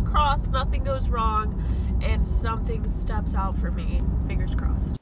fingers crossed nothing goes wrong and something steps out for me. Fingers crossed.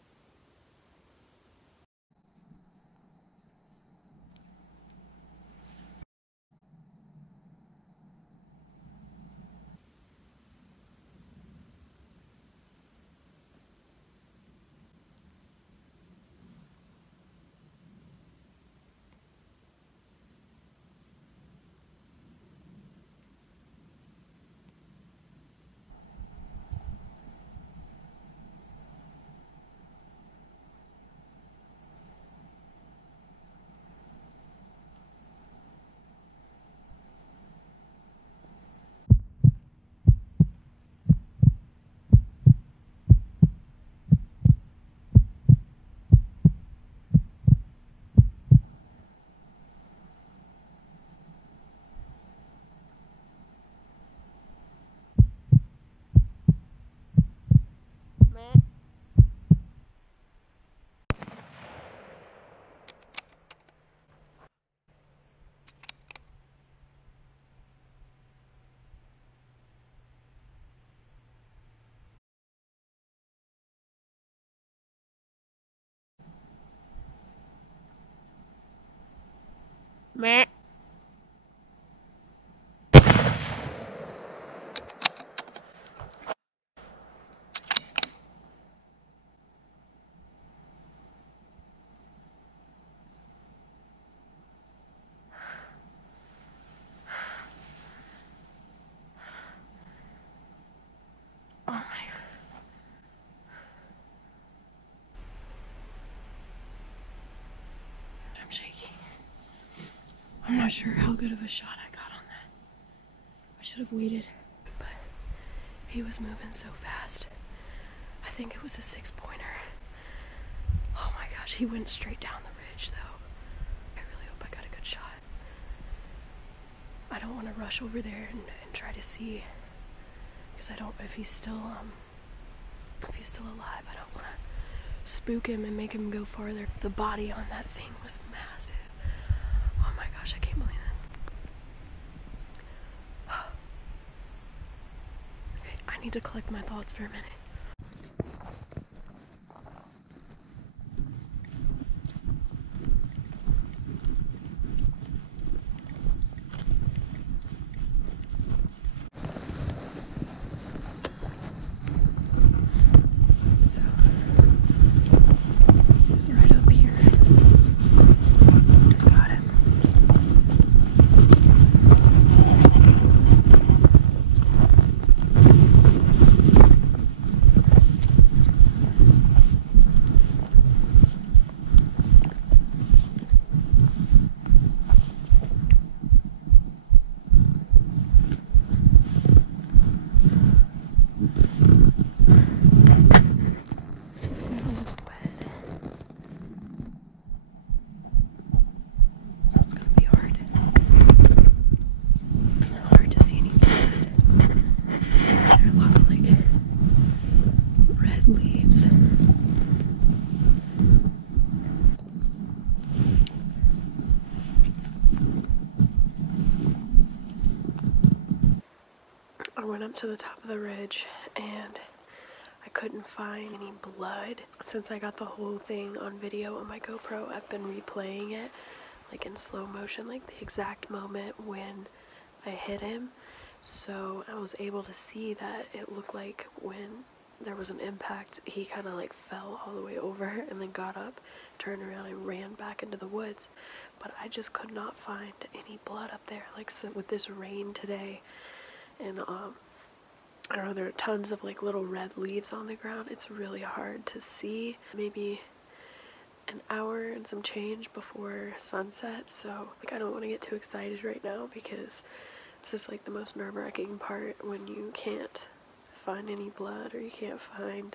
Meh. Oh my God. I'm shaking. I'm not sure how good of a shot I got on that. I should have waited, but he was moving so fast. I think it was a 6-pointer. Oh my gosh, he went straight down the ridge though. I really hope I got a good shot. I don't want to rush over there and try to see, because I don't, if he's still alive, I don't want to spook him and make him go farther. The body on that thing was massive. Oh my gosh, I can't believe this. Okay, I need to collect my thoughts for a minute. So, he's right up here. Got him. I went up to the top of the ridge and I couldn't find any blood. Since I got the whole thing on video on my GoPro, I've been replaying it like in slow motion, like the exact moment when I hit him. So I was able to see that it looked like when there was an impact, he kind of like fell all the way over and then got up, turned around and ran back into the woods. But I just could not find any blood up there. Like, so with this rain today, and I don't know, there are tons of like little red leaves on the ground. It's really hard to see. Maybe an hour and some change before sunset, so like I don't want to get too excited right now because it's just like the most nerve-wracking part when you can't find any blood or you can't find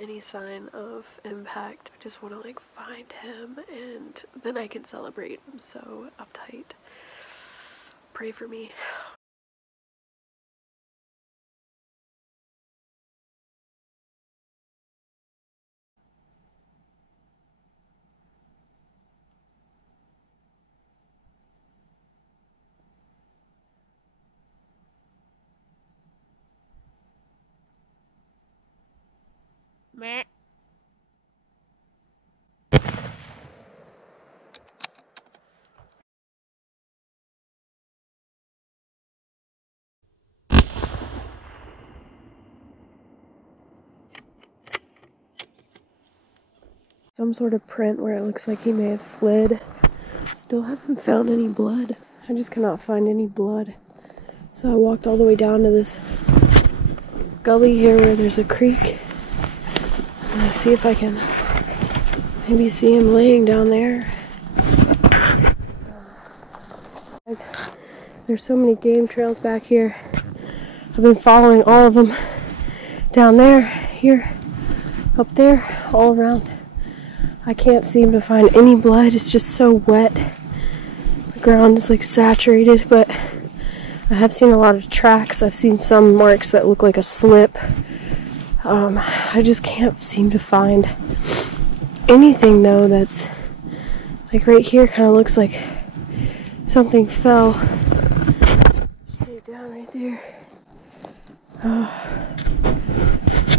any sign of impact. I just want to like find him and then I can celebrate. I'm so uptight. Pray for me. Meh. Some sort of print where it looks like he may have slid. Still haven't found any blood. I just cannot find any blood. So I walked all the way down to this gully here where there's a creek. I'm gonna see if I can maybe see him laying down there. There's so many game trails back here. I've been following all of them down there, here, up there, all around. I can't seem to find any blood. It's just so wet. The ground is like saturated, but I have seen a lot of tracks. I've seen some marks that look like a slip. I just can't seem to find anything though that's like right here. Kind of looks like something fell straight down right there.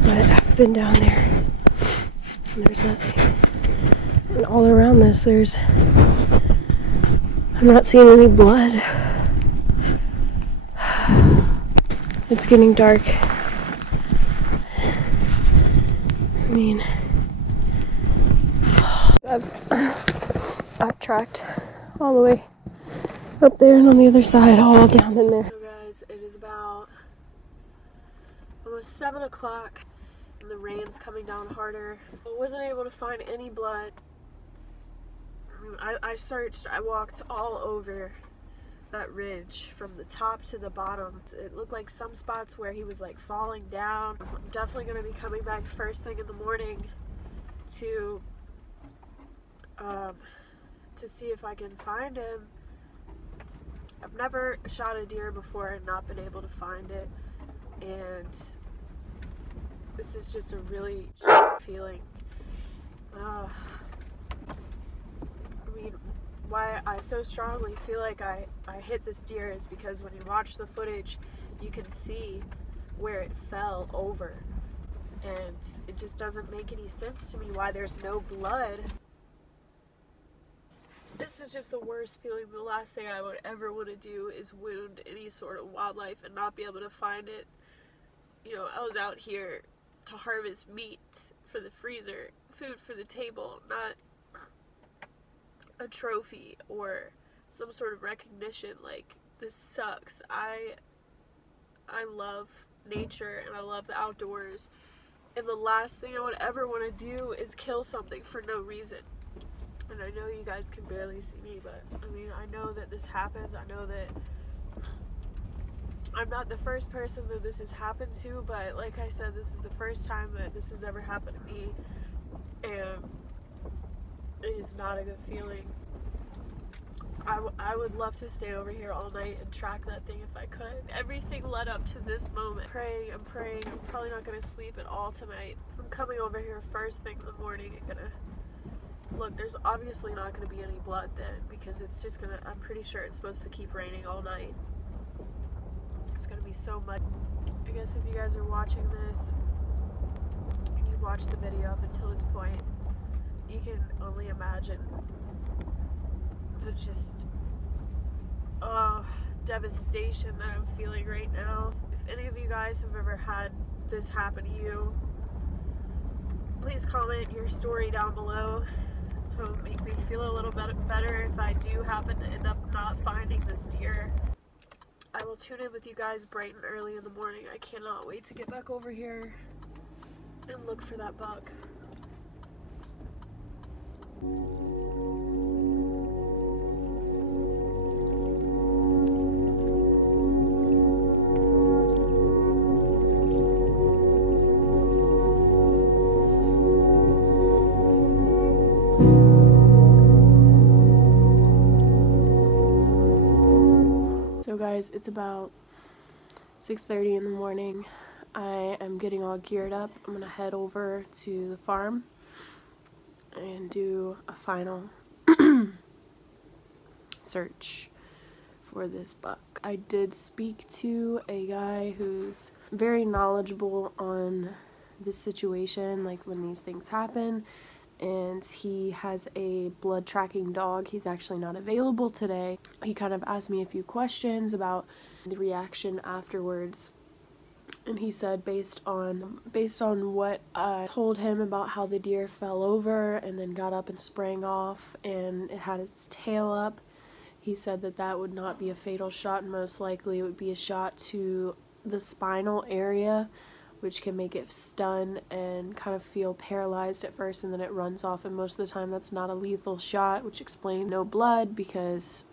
But I've been down there and there's nothing. And all around this, I'm not seeing any blood. It's getting dark. I mean, I've tracked all the way up there and on the other side, all down in there. So guys, it is about almost 7 o'clock and the rain's coming down harder. I wasn't able to find any blood. I searched, I walked all over that ridge from the top to the bottom. It looked like some spots where he was like falling down. I'm definitely going to be coming back first thing in the morning to see if I can find him. I've never shot a deer before and not been able to find it, and this is just a really shitty feeling. I mean, why I so strongly feel like I hit this deer is because when you watch the footage, you can see where it fell over. And it just doesn't make any sense to me why there's no blood. This is just the worst feeling. The last thing I would ever want to do is wound any sort of wildlife and not be able to find it. You know, I was out here to harvest meat for the freezer, food for the table, not a trophy or some sort of recognition. Like, this sucks. I love nature and I love the outdoors, and the last thing I would ever want to do is kill something for no reason. And I know you guys can barely see me, but I mean, I know that this happens. I know that I'm not the first person that this has happened to, but like I said, this is the first time that this has ever happened to me, and it is not a good feeling. I would love to stay over here all night and track that thing if I could. Everything led up to this moment. I'm praying. I'm probably not going to sleep at all tonight. I'm coming over here first thing in the morning and gonna look. There's obviously not going to be any blood then, because it's just gonna, I'm pretty sure it's supposed to keep raining all night. It's gonna be so much. I guess if you guys are watching this and you've watched the video up until this point, you can only imagine the just devastation that I'm feeling right now. If any of you guys have ever had this happen to you, please comment your story down below to make me feel a little bit better if I do happen to end up not finding this deer. I will tune in with you guys bright and early in the morning. I cannot wait to get back over here and look for that buck. So guys, it's about 6:30 in the morning. I am getting all geared up. I'm gonna head over to the farm and do a final search for this buck. I did speak to a guy who's very knowledgeable on this situation, like when these things happen. And he has a blood tracking dog. He's actually not available today. He kind of asked me a few questions about the reaction afterwards. And he said based on what I told him about how the deer fell over and then got up and sprang off and it had its tail up, he said that that would not be a fatal shot, and most likely it would be a shot to the spinal area, which can make it stun and kind of feel paralyzed at first, and then it runs off, and most of the time that's not a lethal shot, which explains no blood because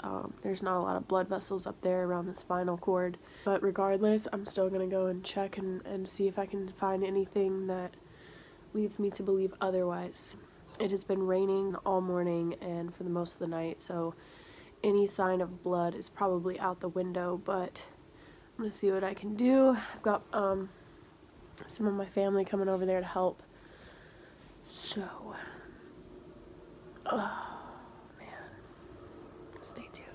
there's not a lot of blood vessels up there around the spinal cord. But regardless, I'm still going to go and check and see if I can find anything that leads me to believe otherwise. It has been raining all morning and for the most of the night, so any sign of blood is probably out the window, but I'm going to see what I can do. I've got some of my family coming over there to help. So, oh man, stay tuned.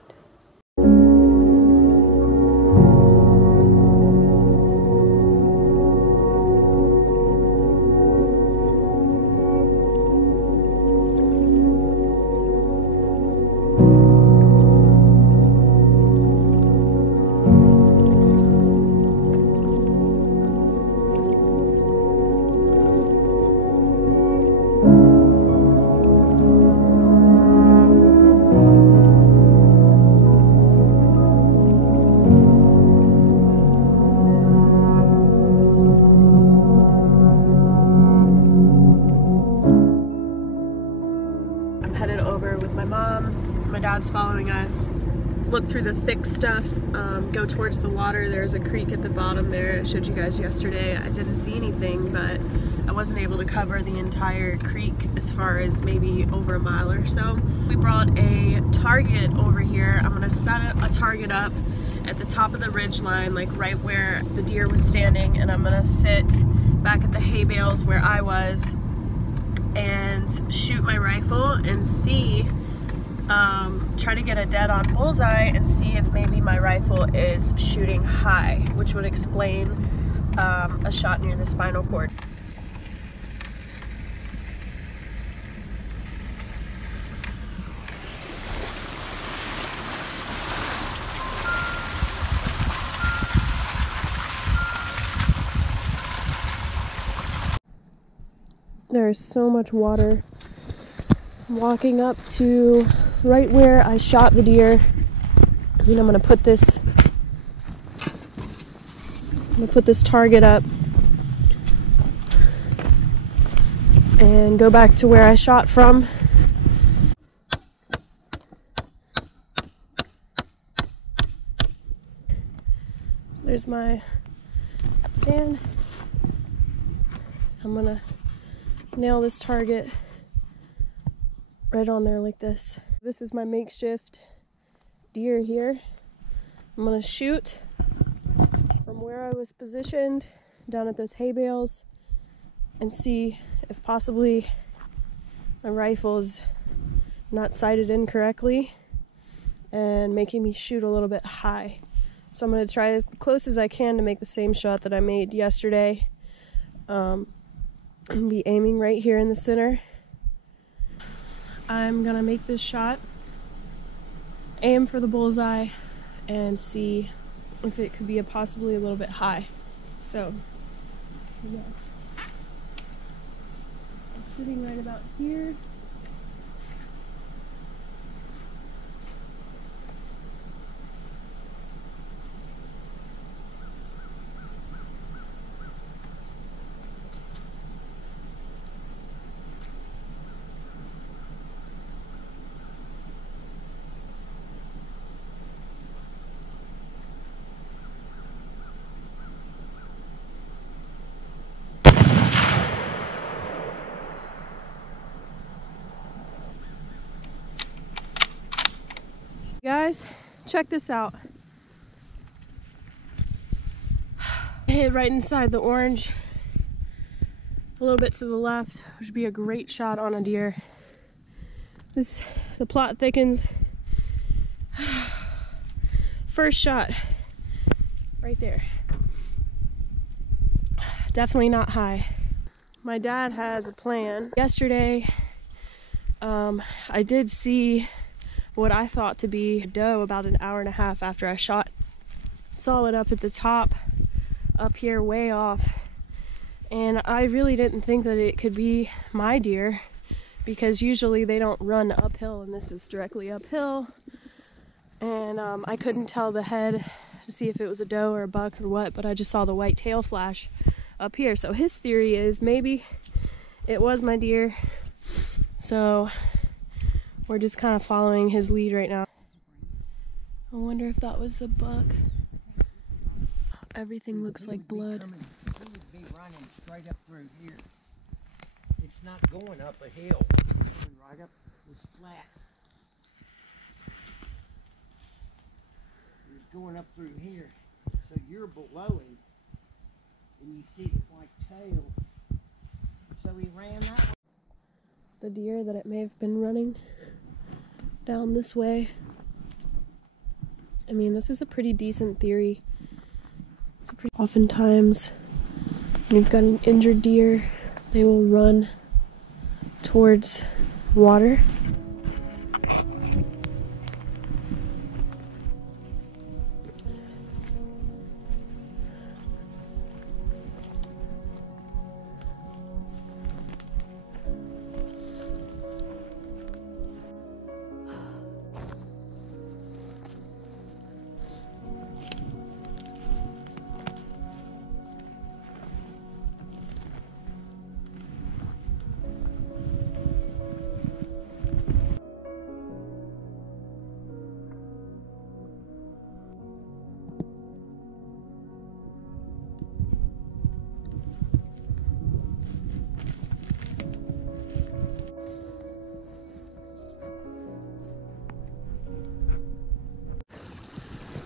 Dad's following us. Look through the thick stuff, go towards the water. There's a creek at the bottom there I showed you guys yesterday. I didn't see anything, but I wasn't able to cover the entire creek as far as maybe over a mile or so. We brought a target over here. I'm gonna set a target up at the top of the ridge line, like right where the deer was standing, and I'm gonna sit back at the hay bales where I was and shoot my rifle and see, try to get a dead-on bullseye and see if maybe my rifle is shooting high, which would explain a shot near the spinal cord. There's so much water. I'm walking up to right where I shot the deer, and I'm gonna put this target up and go back to where I shot from. So there's my stand. I'm gonna nail this target right on there like this. This is my makeshift deer here. I'm gonna shoot from where I was positioned down at those hay bales and see if possibly my rifle is not sighted incorrectly and making me shoot a little bit high. So I'm gonna try as close as I can to make the same shot that I made yesterday. I'm gonna be aiming right here in the center. I'm gonna make this shot, aim for the bullseye, and see if it could be possibly a little bit high. So, yeah. I'm sitting right about here. Guys, check this out. I hit right inside the orange, a little bit to the left, which would be a great shot on a deer. The plot thickens. First shot, right there. Definitely not high. my dad has a plan. Yesterday, I did see what I thought to be a doe about an hour and a half after I saw it up at the top, up here way off. And I really didn't think that it could be my deer, because usually they don't run uphill, and this is directly uphill. And I couldn't tell the head to see if it was a doe or a buck or what, but I just saw the white tail flash up here. So his theory is maybe it was my deer. So we're just kind of following his lead right now. I wonder if that was the buck. Everything looks like blood. He would be running straight up through here. It's not going up a hill. It's coming right up this flat. He's going up through here. So you're below him, and you see the white tail. So he ran that way. The deer that it may have been running down this way. I mean, this is a pretty decent theory. Oftentimes, when you've got an injured deer, they will run towards water.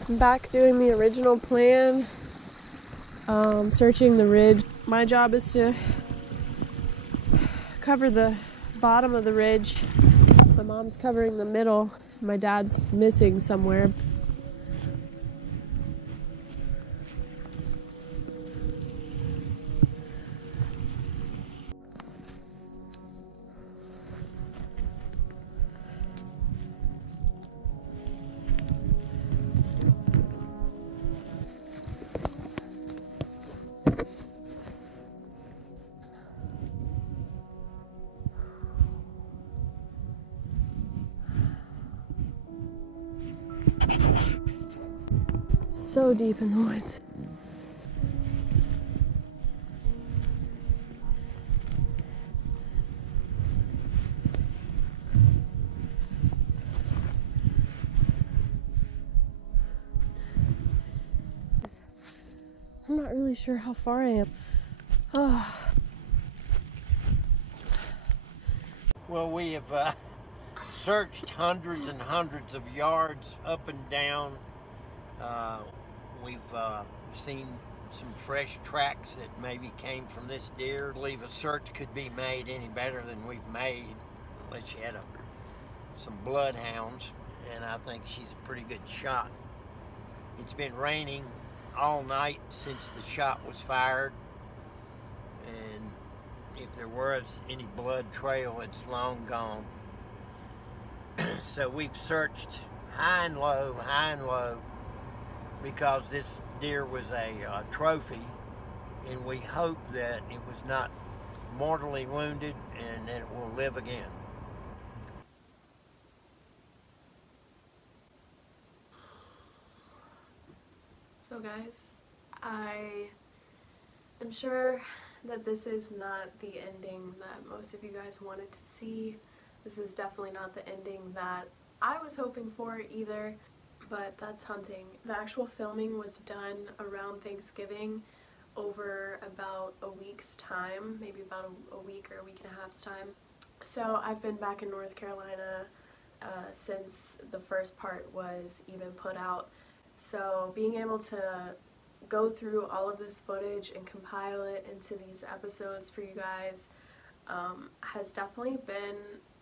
I'm back doing the original plan, searching the ridge. My job is to cover the bottom of the ridge. My mom's covering the middle. My dad's missing somewhere. So deep in the woods. I'm not really sure how far I am. Oh. Well, we have searched hundreds and hundreds of yards up and down. We've seen some fresh tracks that maybe came from this deer. I believe a search could be made any better than we've made, unless you had some bloodhounds, and I think she's a pretty good shot. It's been raining all night since the shot was fired, and if there was any blood trail, it's long gone. So we've searched high and low, because this deer was a trophy, and we hope that it was not mortally wounded and that it will live again. So guys, I am sure that this is not the ending that most of you guys wanted to see. This is definitely not the ending that I was hoping for either, but that's hunting. The actual filming was done around Thanksgiving, over about a week's time, maybe about a week or a week and a half's time. So I've been back in North Carolina since the first part was even put out. So being able to go through all of this footage and compile it into these episodes for you guys has definitely been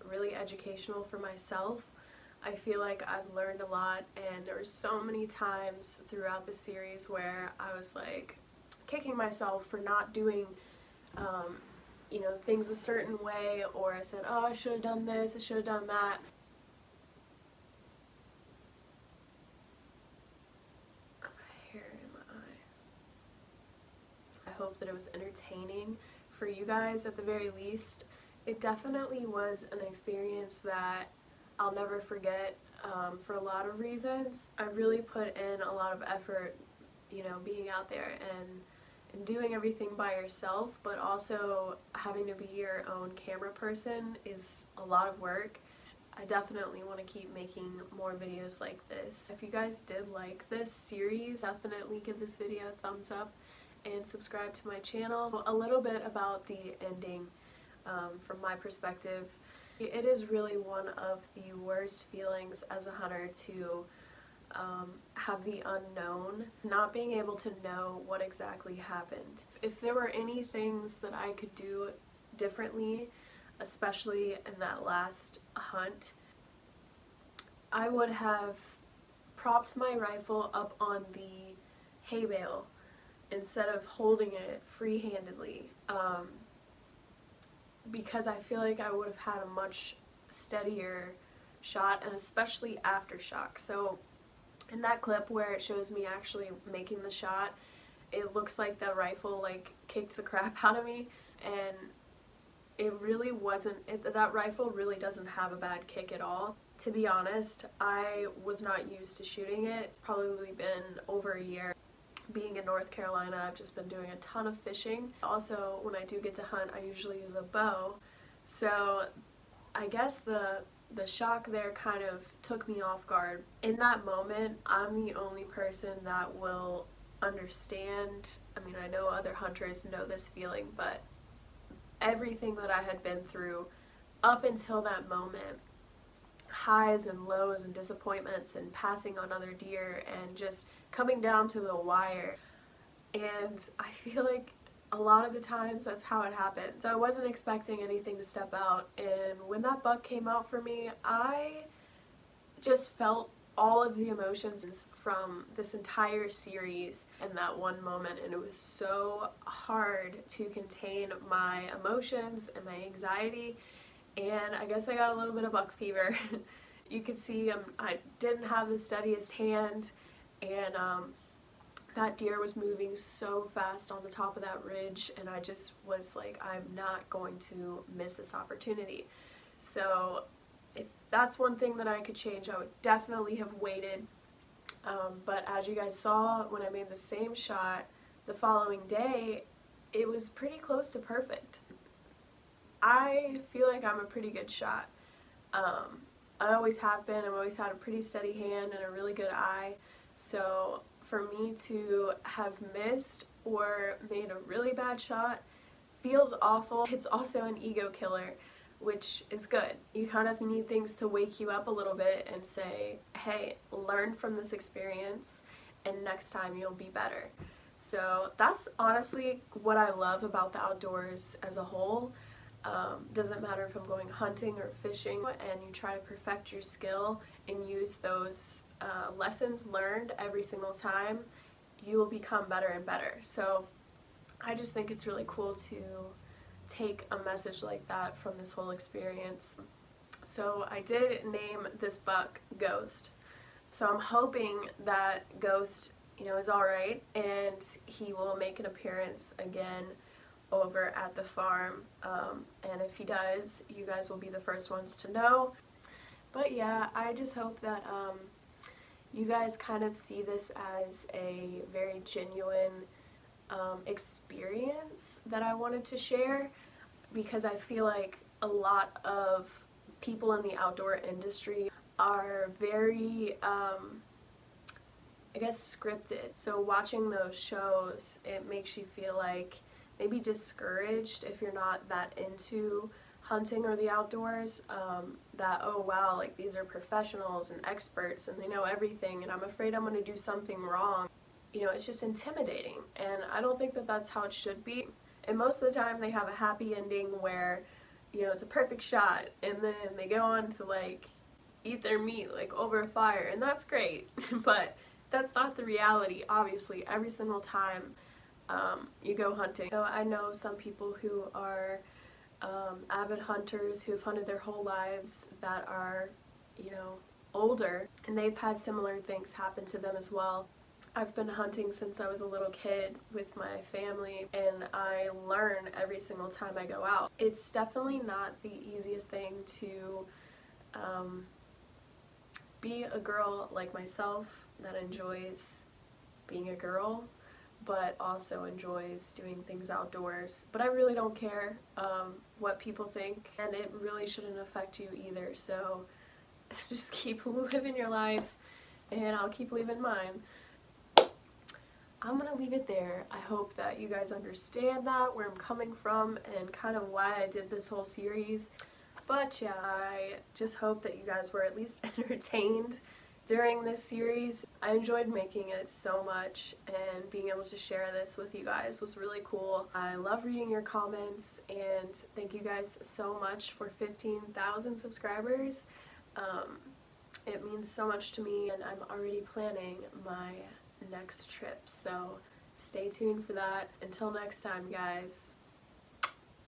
really educational for myself. I feel like I've learned a lot, and there were so many times throughout the series where I was like kicking myself for not doing you know, things a certain way, or I said, oh, I should have done this, I should have done that. Hair in my eye. I hope that it was entertaining for you guys at the very least. It definitely was an experience that I'll never forget for a lot of reasons. I really put in a lot of effort, you know, being out there and doing everything by yourself, but also having to be your own camera person is a lot of work. I definitely want to keep making more videos like this. If you guys did like this series, definitely give this video a thumbs up and subscribe to my channel. A little bit about the ending from my perspective. It is really one of the worst feelings as a hunter to have the unknown, not being able to know what exactly happened. If there were any things that I could do differently, especially in that last hunt, I would have propped my rifle up on the hay bale instead of holding it free-handedly, because I feel like I would have had a much steadier shot, and especially aftershock. So in that clip where it shows me actually making the shot, it looks like the rifle like kicked the crap out of me, and it really wasn't. That rifle really doesn't have a bad kick at all. To be honest, I was not used to shooting it. It's probably been over a year. Being in North Carolina, I've just been doing a ton of fishing. Also, when I do get to hunt, I usually use a bow. So I guess the shock there kind of took me off guard. In that moment, I'm the only person that will understand. I mean, I know other hunters know this feeling, but everything that I had been through up until that moment, highs and lows and disappointments and passing on other deer and just coming down to the wire, and I feel like a lot of the times that's how it happened. So I wasn't expecting anything to step out, and when that buck came out for me, I just felt all of the emotions from this entire series in that one moment, and it was so hard to contain my emotions and my anxiety, and I guess I got a little bit of buck fever. You could see I didn't have the steadiest hand, and that deer was moving so fast on the top of that ridge, and I just was like, I'm not going to miss this opportunity. So if that's one thing that I could change, I would definitely have waited. But as you guys saw, when I made the same shot the following day, it was pretty close to perfect. I feel like I'm a pretty good shot. I always have been. I've always had a pretty steady hand and a really good eye. So for me to have missed or made a really bad shot feels awful. It's also an ego killer, which is good. You kind of need things to wake you up a little bit and say, hey, learn from this experience and next time you'll be better. So that's honestly what I love about the outdoors as a whole. Doesn't matter if I'm going hunting or fishing, and you try to perfect your skill and use those lessons learned every single time, you will become better and better. So I just think it's really cool to take a message like that from this whole experience. So I did name this buck Ghost. So I'm hoping that Ghost, you know, is alright and he will make an appearance again over at the farm, and if he does, you guys will be the first ones to know. But yeah, I just hope that you guys kind of see this as a very genuine experience that I wanted to share, because I feel like a lot of people in the outdoor industry are very I guess scripted. So watching those shows, it makes you feel like maybe discouraged if you're not that into hunting or the outdoors, that, oh wow, like these are professionals and experts and they know everything and I'm afraid I'm going to do something wrong. You know, it's just intimidating, and I don't think that that's how it should be. And most of the time they have a happy ending where, you know, it's a perfect shot and then they go on to like eat their meat like over a fire, and that's great. But that's not the reality, obviously. Every single time you go hunting. So I know some people who are avid hunters who have hunted their whole lives that are, you know, older, and they've had similar things happen to them as well. I've been hunting since I was a little kid with my family, and I learn every single time I go out. It's definitely not the easiest thing to be a girl like myself that enjoys being a girl, but also enjoys doing things outdoors. But I really don't care what people think, and it really shouldn't affect you either, so just keep living your life, and I'll keep living mine. I'm gonna leave it there. I hope that you guys understand that, where I'm coming from, and kind of why I did this whole series. But yeah, I just hope that you guys were at least entertained during this series. I enjoyed making it so much, and being able to share this with you guys was really cool. I love reading your comments, and thank you guys so much for 15,000 subscribers. It means so much to me, and I'm already planning my next trip, so stay tuned for that. Until next time, guys.